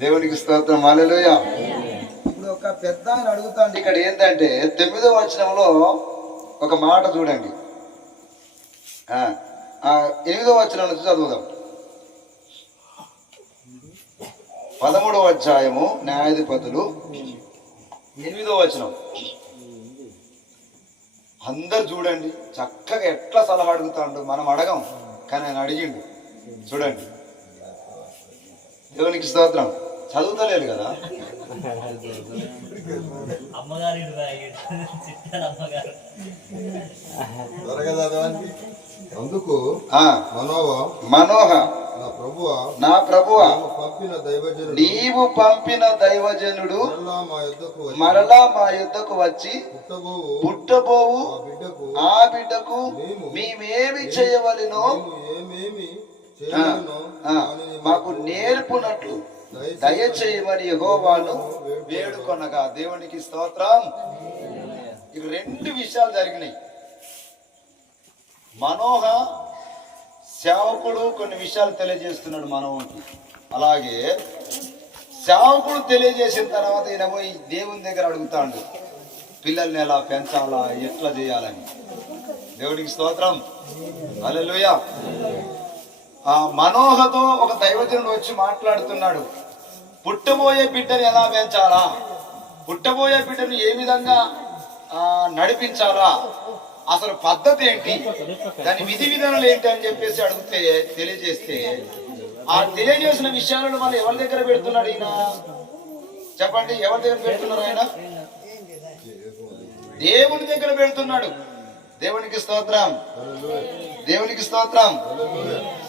దేవునికి స్తోత్రం. మాలేలోయ ఇప్పుడు ఒక పెద్ద ఆయన అడుగుతాండి ఇక్కడ ఏంటంటే తొమ్మిదో వచనంలో ఒక మాట చూడండి. ఎనిమిదో వచనం నుంచి చదువుదాం. పదమూడవ అధ్యాయము న్యాయాధిపతులు. ఎనిమిదో వచనం. అందరు చూడండి చక్కగా ఎట్లా సలహా అడుగుతాడు? మనం అడగం. కానీ ఆయన అడిగిండు. చూడండి. దేవునికి స్తోత్రం. చదువుతలేరు కదా? అమ్మగారి అందుకు ఆ. మనోవ మనోహ. నా ప్రభువ. నా ప్రభువ. పంపిన దైవజనుడు. నీవు పంపిన దైవజనుడు మరలా మా యుద్ధకు వచ్చి. మరలా మా యుద్ధకు వచ్చి పుట్టబోవు పుట్టబోవు. ఆ బిడ్డకు. ఆ బిడ్డకు మేమేమి చేయవలెనో మాకు నేర్పునట్లు దయచేయమని యహోవాను వేడుకొనగా. దేవునికి స్తోత్రం. ఇక రెండు విషయాలు జరిగినాయి. మనోహ సేవకుడు కొన్ని విషయాలు తెలియజేస్తున్నాడు మనోహకి. అలాగే సేవకుడు తెలియజేసిన తర్వాత ఈయన పోయి దేవుని దగ్గర అడుగుతాడు పిల్లల్ని ఎలా పెంచాలా? ఎట్లా చేయాలని? దేవుడికి స్తోత్రం. అలెలుయా ఆ మనోహతో ఒక దైవజనుడు వచ్చి మాట్లాడుతున్నాడు. పుట్టబోయే బిడ్డను ఎలా పెంచాలా? పుట్టబోయే బిడ్డను ఏ విధంగా నడిపించాలా? అసలు పద్ధతి ఏంటి? దాని విధి విధానాలు ఏంటి అని చెప్పేసి అడిగితే తెలియజేస్తే ఆ తెలియజేసిన విషయాలను వాళ్ళు ఎవరి దగ్గర పెడుతున్నాడు ఈయన? చెప్పండి ఎవరి దగ్గర పెడుతున్నారు ఆయన? దేవుని దగ్గర పెడుతున్నాడు. దేవునికి స్తోత్రం. దేవునికి స్తోత్రం.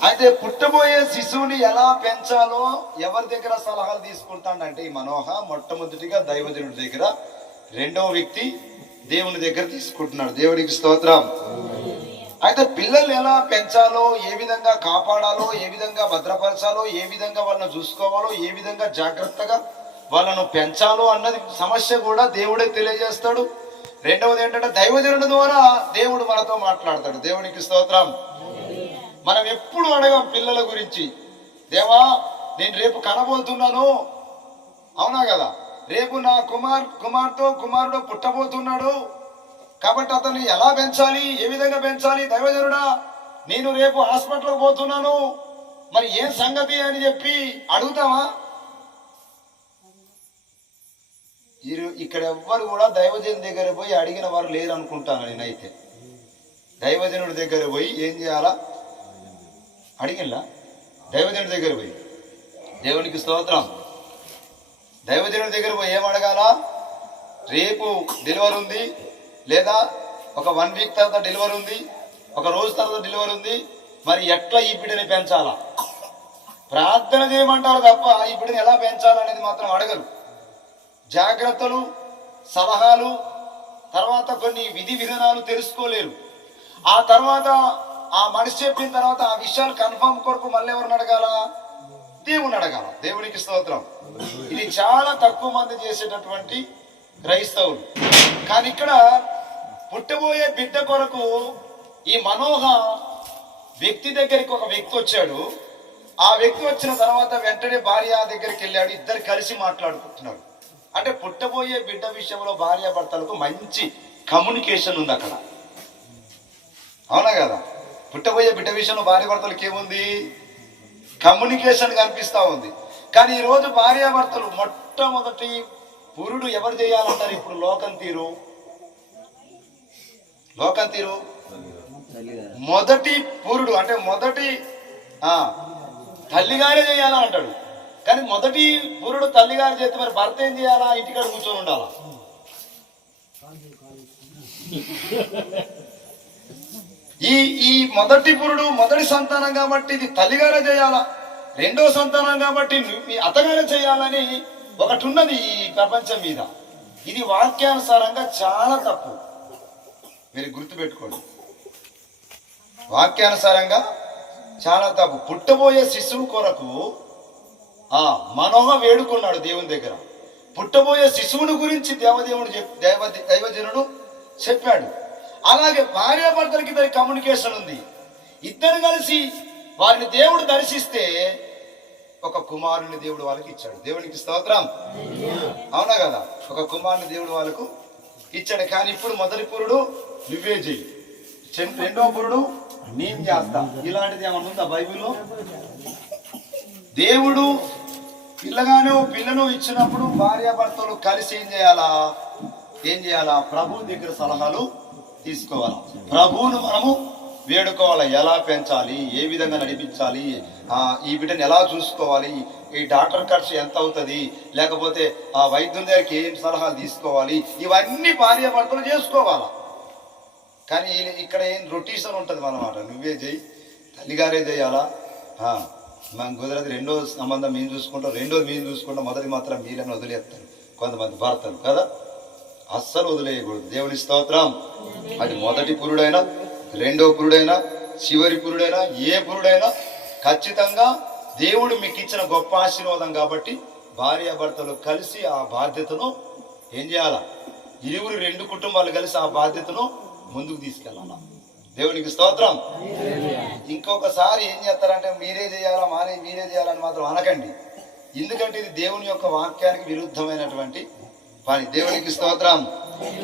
అయితే పుట్టబోయే శిశువుని ఎలా పెంచాలో ఎవరి దగ్గర సలహాలు తీసుకుంటాడంటే ఈ మనోహ మొట్టమొదటిగా దైవజనుడి దగ్గర రెండవ వ్యక్తి దేవుని దగ్గర తీసుకుంటున్నాడు. దేవునికి స్తోత్రం. అయితే పిల్లల్ని ఎలా పెంచాలో ఏ విధంగా కాపాడాలో ఏ విధంగా భద్రపరచాలో ఏ విధంగా వాళ్ళని చూసుకోవాలో ఏ విధంగా జాగ్రత్తగా వాళ్ళను పెంచాలో అన్నది సమస్య కూడా దేవుడే తెలియజేస్తాడు. రెండవది ఏంటంటే దైవజనుడి ద్వారా దేవుడు మనతో మాట్లాడతాడు. దేవునికి స్తోత్రం. మనం ఎప్పుడు అడగం పిల్లల గురించి. దేవా నేను రేపు కనబోతున్నాను. అవునా కదా? రేపు నా కుమార్ కుమార్తో కుమారుడు పుట్టబోతున్నాడు. కాబట్టి అతన్ని ఎలా పెంచాలి? ఏ విధంగా పెంచాలి? దైవజనుడా నేను రేపు హాస్పిటల్కి పోతున్నాను. మరి ఏం సంగతి అని చెప్పి అడుగుతావా? ఇక్కడ ఎవ్వరు కూడా దైవజనుడి దగ్గర పోయి అడిగిన వారు లేరు అనుకుంటాను నేనైతే. దైవజనుడి దగ్గర పోయి ఏం చేయాలా? అడిగినలా? దైవజనుడి దగ్గర పోయి. దేవునికి స్తోత్రం. దైవజనుడి దగ్గర పోయి ఏం అడగాల? రేపు డెలివరీ ఉంది లేదా ఒక వన్ వీక్ తర్వాత డెలివరీ ఉంది ఒక రోజు తర్వాత డెలివరీ ఉంది మరి ఎట్లా ఈ బిడ్డని పెంచాలా? ప్రార్థన చేయమంటారు తప్ప ఈ బిడ్డని ఎలా పెంచాలనేది మాత్రం అడగరు. జాగ్రత్తలు సలహాలు తర్వాత కొన్ని విధి విధానాలు తెలుసుకోలేరు. ఆ తర్వాత ఆ మనిషి చెప్పిన తర్వాత ఆ విషయాలు కన్ఫర్మ్ కొరకు మళ్ళీ ఎవరిని అడగాల? దేవుని అడగాల. దేవునికి స్తోత్రం. ఇది చాలా తక్కువ మంది చేసేటటువంటి క్రైస్తవులు. కానీ ఇక్కడ పుట్టబోయే బిడ్డ కొరకు ఈ మనోహ వ్యక్తి దగ్గరికి ఒక వ్యక్తి వచ్చాడు. ఆ వ్యక్తి వచ్చిన తర్వాత వెంటనే భార్య దగ్గరికి వెళ్ళాడు. ఇద్దరు కలిసి మాట్లాడుకుంటున్నారు. అంటే పుట్టబోయే బిడ్డ విషయంలో భార్య భర్తలకు మంచి కమ్యూనికేషన్ ఉంది అక్కడ. అవునా కదా? పుట్టబోయే బిడ్డ విషయంలో భార్య భర్తలకు ఏముంది? కమ్యూనికేషన్ కనిపిస్తా ఉంది. కానీ ఈ రోజు భార్యాభర్తలు మొట్టమొదటి పురుడు ఎవరు చేయాలంటారు ఇప్పుడు లోకం తీరు? లోకం తీరు? మొదటి పురుడు అంటే మొదటి ఆ తల్లిగారే చేయాలా అంటాడు కానీ మొదటి పురుడు తల్లిగారు చేస్తే మరి భర్త ఏం చేయాలా? ఇంటికాడ కూర్చొని ఉండాలా? ఈ ఈ మొదటి పురుడు మొదటి సంతానం కాబట్టి ఇది తల్లిగారే చేయాలా? రెండో సంతానం కాబట్టి మీ అతగారే చేయాలని ఒకటి ఉన్నది ఈ ప్రపంచం మీద. ఇది వాక్యానుసారంగా చాలా తప్పు. మీరు గుర్తుపెట్టుకోండి. వాక్యానుసారంగా చాలా తప్పు. పుట్టబోయే శిశువు కొరకు ఆ మనోహ వేడుకున్నాడు దేవుని దగ్గర. పుట్టబోయే శిశువుని గురించి దేవదేవుడు చెప్ దైవజనుడు చెప్పాడు. అలాగే భార్యాభర్తలకి ఇద్దరి కమ్యూనికేషన్ ఉంది. ఇద్దరు కలిసి వారిని దేవుడు దర్శిస్తే ఒక కుమారుని దేవుడు వాళ్ళకి ఇచ్చాడు. దేవునికి స్తోత్రం. అవునా కదా? ఒక కుమారుని దేవుడు వాళ్ళకు ఇచ్చాడు. కానీ ఇప్పుడు మొదటి పురుడు నువ్వే చెయ్యి. రెండో పురుడు నేను చేస్తా. ఇలాంటిది ఏమన్నా ఉందా బైబిల్లో? దేవుడు పిల్లగాను పిల్లను ఇచ్చినప్పుడు భార్యాభర్తలు కలిసి ఏం చేయాలా? ఏం చేయాలా? ప్రభు దగ్గర సలహాలు తీసుకోవాలి? ప్రభువును మనము వేడుకోవాలి? ఎలా పెంచాలి? ఏ విధంగా నడిపించాలి? ఈ బిడ్డను ఎలా చూసుకోవాలి? ఈ డాక్టర్ ఖర్చు ఎంత అవుతుంది? లేకపోతే ఆ వైద్యుల దగ్గరికి ఏం సలహాలు తీసుకోవాలి? ఇవన్నీ భార్యాభర్తలు చేసుకోవాలా? కానీ ఇక్కడ ఏం రొటీషన్ ఉంటుంది అన్నమాట. నువ్వే చేయి తల్లిగారే చేయాలా? ఆ, కుదరదు రెండో సంబంధం మేము చూసుకుంటాం రెండోది మేము చూసుకుంటాం మొదటి మాత్రం మీరని వదిలేస్తారు? కొంతమంది భర్తలు కదా? అస్సలు వదిలేయకూడదు. దేవుని స్తోత్రం. అది మొదటి పురుడైనా రెండో పురుడైనా చివరి పురుడైనా ఏ పురుడైనా ఖచ్చితంగా దేవుడు మీకు ఇచ్చిన గొప్ప ఆశీర్వాదం కాబట్టి భార్యాభర్తలు కలిసి ఆ బాధ్యతను ఏం చేయాలా? ఇరువురు రెండు కుటుంబాలు కలిసి ఆ బాధ్యతను ముందుకు తీసుకెళ్ళాలా? దేవునికి స్తోత్రం. ఇంకొకసారి ఏం చేస్తారంటే మీరే చేయాలా మానే మీరే చేయాలని మాత్రం అనకండి. ఎందుకంటే ఇది దేవుని యొక్క వాక్యానికి విరుద్ధమైనటువంటి పని. దేవునికి స్తోత్రం.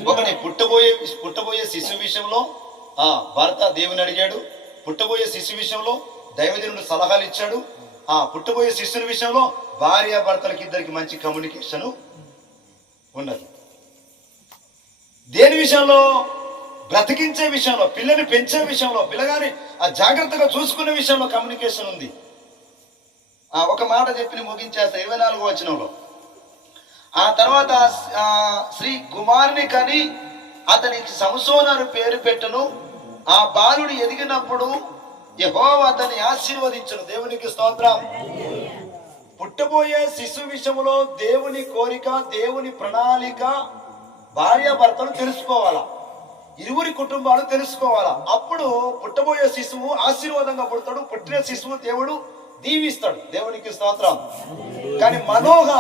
ఒకటి పుట్టబోయే పుట్టబోయే శిశు విషయంలో ఆ భర్త దేవుని అడిగాడు. పుట్టబోయే శిశు విషయంలో దైవజనుడు సలహాలు ఇచ్చాడు. ఆ పుట్టబోయే శిశుని విషయంలో భార్య భర్తలకి ఇద్దరికి మంచి కమ్యూనికేషన్ ఉన్నది. దేని విషయంలో? బ్రతికించే విషయంలో పిల్లని పెంచే విషయంలో పిల్లగాని ఆ జాగ్రత్తగా చూసుకునే విషయంలో కమ్యూనికేషన్ ఉంది. ఆ ఒక మాట చెప్పి ముగించేస్తా ఇరవై నాలుగో వచనంలో. ఆ తర్వాత శ్రీ కుమారుని కని అతనికి సంసోనారు పేరు పెట్టను. ఆ బాలుడు ఎదిగినప్పుడు యహో అతన్ని ఆశీర్వదించను. దేవునికి స్తోత్రం. పుట్టబోయే శిశు విషయంలో దేవుని కోరిక దేవుని ప్రణాళిక భార్యాభర్తలు తెలుసుకోవాలా? ఇరువురి కుటుంబాలు తెలుసుకోవాలా? అప్పుడు పుట్టబోయే శిశువు ఆశీర్వాదంగా పుడతాడు పుట్టిన శిశువు దేవుడు దీవిస్తాడు. దేవునికి స్తోత్రం. కానీ మనోహ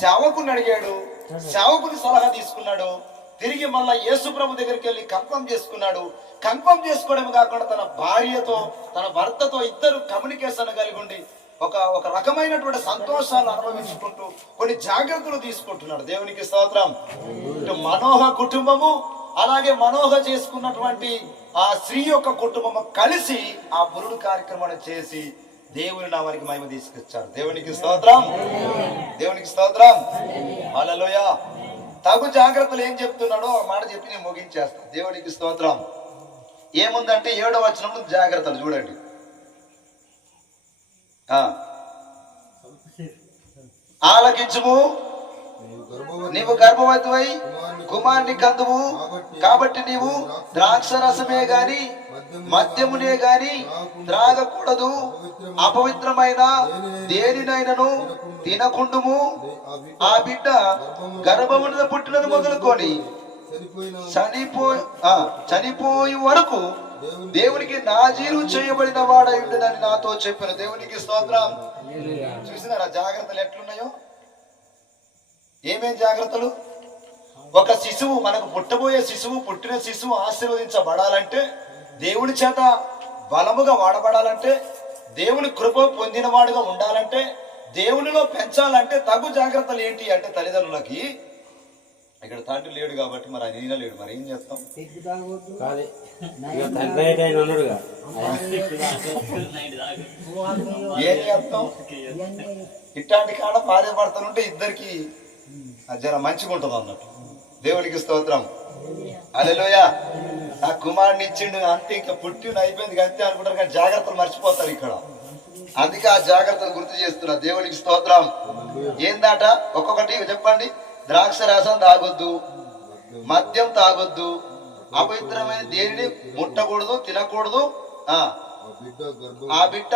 సేవకుని అడిగాడు సేవకుని సలహా తీసుకున్నాడు. తిరిగి మళ్ళా యేసుప్రభు దగ్గరికి వెళ్ళి కన్ఫర్మ్ చేసుకున్నాడు. కన్ఫర్మ్ చేసుకోవడం కాకుండా తన భార్యతో తన భర్తతో ఇద్దరు కమ్యూనికేషన్ కలిగి ఉండి ఒక ఒక రకమైనటువంటి సంతోషాన్ని అనుభవించుకుంటూ కొన్ని జాగ్రత్తలు తీసుకుంటున్నాడు. దేవునికి స్తోత్రం. మనోహ కుటుంబము అలాగే మనోహ చేసుకున్నటువంటి ఆ స్త్రీ యొక్క కుటుంబము కలిసి ఆ పురుడు కార్యక్రమాన్ని చేసి దేవుని నామానికి మహిమ తీసుకొచ్చారు. దేవునికి స్తోత్రం. దేవునికి స్తోత్రం. హల్లెలూయ. తగు జాగ్రత్తలు ఏం చెప్తున్నాడో ఆ మాట చెప్పి నేను ముగించేస్తాను దేవునికి స్తోత్రం. ఏముందంటే ఏడో వచనంలో జాగ్రత్తలు చూడండి. ఆలకించుము. నీవు గర్భవతి నీవు గర్భవతివై కుమారుని కందువు. కాబట్టి నీవు ద్రాక్ష రసమే గాని మద్యమునే గాని త్రాగకూడదు. అపవిత్రమైన దేనినైనను తినకుండుము. ఆ బిడ్డ గర్భమున పుట్టినది మొదలుకొని చనిపో ఆ, చనిపోయే వరకు దేవుని దేవునికి నాజీరు చేయబడిన వాడయుండునని నాతో చెప్పిన దేవునికి స్తోత్రం. చూసినారా జాగ్రత్తలు ఎట్లున్నాయో? ఏమేం జాగ్రత్తలు? ఒక శిశువు మనకు పుట్టబోయే శిశువు పుట్టిన శిశువు ఆశీర్వదించబడాలంటే దేవుని చేత బలముగా వాడబడాలంటే దేవుని కృప పొందినవాడుగా ఉండాలంటే దేవునిలో పెంచాలంటే తగు జాగ్రత్తలు ఏంటి అంటే తల్లిదండ్రులకి ఇక్కడ తండ్రి లేడు కాబట్టి మరి ఆయన లేడు మరి ఏం చేస్తాం? ఏం చేస్తాం? ఇట్లాంటి కాడ భార్య భర్తలు ఉంటే ఇద్దరికి జర మంచిగా ఉంటుంది అన్నట్టు దేవునికి స్తోత్రం అలెలోయ ఆ కుమారుని ఇచ్చిండు అంతే ఇంకా పుట్టిన అయిపోయింది అంతే అనుకుంటారు కానీ జాగ్రత్తలు మర్చిపోతారు ఇక్కడ అందుకే ఆ జాగ్రత్తలు గుర్తు చేస్తున్నా దేవునికి స్తోత్రం ఏందాట ఒక్కొక్కటి చెప్పండి ద్రాక్ష రసం తాగొద్దు మద్యం తాగొద్దు అపవిత్రమైన దేనిని ముట్టకూడదు తినకూడదు ఆ బిడ్డ గర్భం ఆ బిడ్డ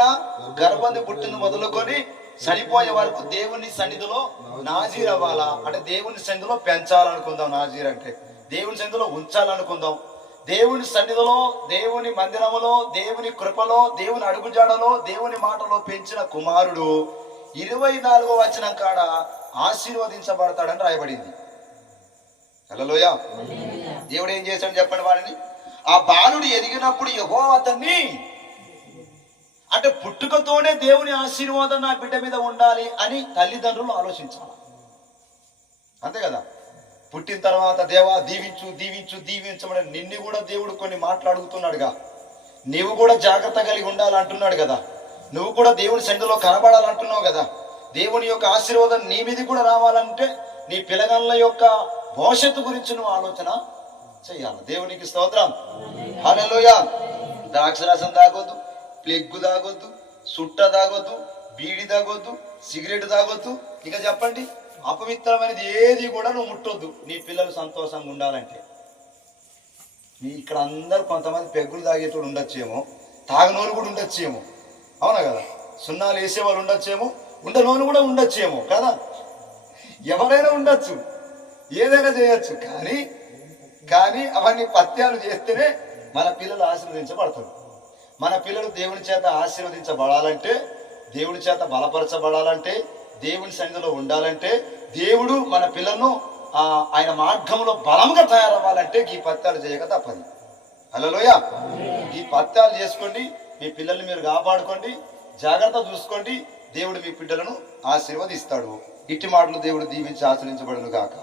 గర్భంది పుట్టింది మొదలుకొని చనిపోయే వరకు దేవుని సన్నిధిలో నాజీర్ అవ్వాలా? అంటే దేవుని సన్నిధిలో పెంచాలనుకుందాం నాజీర్ అంటే. దేవుని సన్నిధిలో ఉంచాలనుకుందాం. దేవుని సన్నిధిలో దేవుని మందిరములో దేవుని కృపలో దేవుని అడుగుజాడలో దేవుని మాటలో పెంచిన కుమారుడు ఇరవై నాలుగో వచనం కాడ ఆశీర్వదించబడతాడని రాయబడింది. హలోయ దేవుడు ఏం చేశాడు చెప్పండి వాడిని? ఆ బాలుడు ఎదిగినప్పుడు యహో అతన్ని అంటే పుట్టుకతోనే దేవుని ఆశీర్వాదం నా బిడ్డ మీద ఉండాలి అని తల్లిదండ్రులు ఆలోచించాలి. అంతే కదా? పుట్టిన తర్వాత దేవా దీవించు దీవించు దీవించమని నిన్ను కూడా దేవుడు కొన్ని మాటలు అడుగుతున్నాడుగా. నీవు కూడా జాగ్రత్త కలిగి ఉండాలంటున్నాడు కదా. నువ్వు కూడా దేవుని సంఘంలో కనబడాలంటున్నావు కదా. దేవుని యొక్క ఆశీర్వాదం నీ మీద కూడా రావాలంటే నీ పిల్లగాళ్ళ యొక్క భవిష్యత్తు గురించి నువ్వు ఆలోచన చెయ్యాలి దేవునికి స్తోత్రం. హల్లెలూయ ద్రాక్షరసం తాగొద్దు ప్లెగ్గు తాగొద్దు సుట్ట తాగొద్దు బీడి తాగొద్దు సిగరెట్ తాగొద్దు. ఇక చెప్పండి అపవిత్రమైనది ఏది కూడా నువ్వు ముట్టొద్దు. నీ పిల్లలు సంతోషంగా ఉండాలంటే. నీ ఇక్కడ అందరు కొంతమంది పెగ్గులు తాగేటోడు ఉండొచ్చేమో తాగనోరు కూడా ఉండొచ్చేమో. అవునా కదా? సున్నాలు వేసేవాళ్ళు ఉండొచ్చేమో ఉండనోళ్ళు కూడా ఉండొచ్చేమో కదా? ఎవరైనా ఉండొచ్చు ఏదైనా చేయొచ్చు. కానీ కానీ అవన్నీ పత్యాలు చేస్తేనే మన పిల్లలు ఆశీర్వదించబడతారు. మన పిల్లలు దేవుని చేత ఆశీర్వదించబడాలంటే దేవుని చేత బలపరచబడాలంటే దేవుని సన్నిధిలో ఉండాలంటే దేవుడు మన పిల్లలను ఆయన మార్గంలో బలంగా తయారవ్వాలంటే ఈ పత్యాలు చేయక తప్పది. హలోయ ఈ పత్యాలు చేసుకోండి మీ పిల్లల్ని మీరు కాపాడుకోండి జాగ్రత్త చూసుకోండి దేవుడు మీ బిడ్డలను ఆశీర్వదిస్తాడు. ఇట్టి మాటలు దేవుడు దీవించి ఆచరించబడును గాక